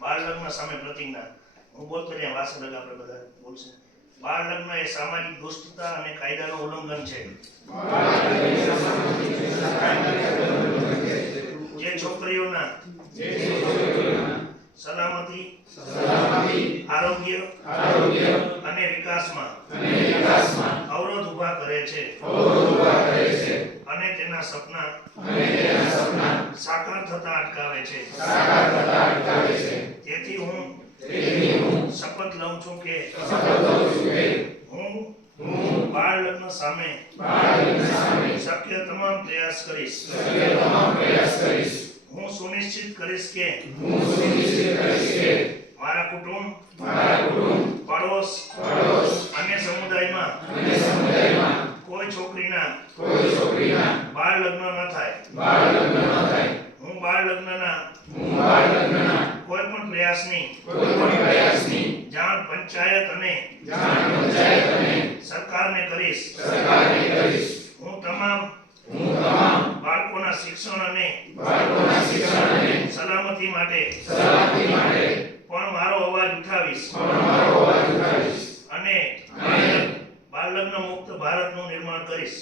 બાળ લગ્ન સામે પ્રતિજ્ઞા હું બોલતો ત્યાં વાસણ લગ આપણે બધા બોલશે. બાળ લગ્ન એ સામાજિક દુષ્ટતા અને કાયદાનું ઉલ્લંઘન છે. જે છોકરીઓના સલામતી, આરોગ્ય અને વિકાસમાં અવરોધ ઉભા કરે છે અને તેના સપના સાકાર થતા અટકાવે છે. તેથી હું શપથ લઉં છું કે હું બાળ લગ્ન સામે શક્ય તમામ પ્રયાસ કરીશ. હું સુનિશ્ચિત કરીશ કે મારા કુટુંબ, પડોશ અને સમુદાયમાં કોઈ છોકરીના બાળ લગ્ન ન થાય. હું બાળ લગ્નના કોઈ પણ પ્રયાસની જાણ પંચાયત અને સરકારને કરીશ. હું તમામ બાળકોના શિક્ષણ અને સલામતી માટે પણ મારો અવાજ ઉઠાવીશ અને બાળ લગ્ન મુક્ત ભારતનું નિર્માણ કરીશ.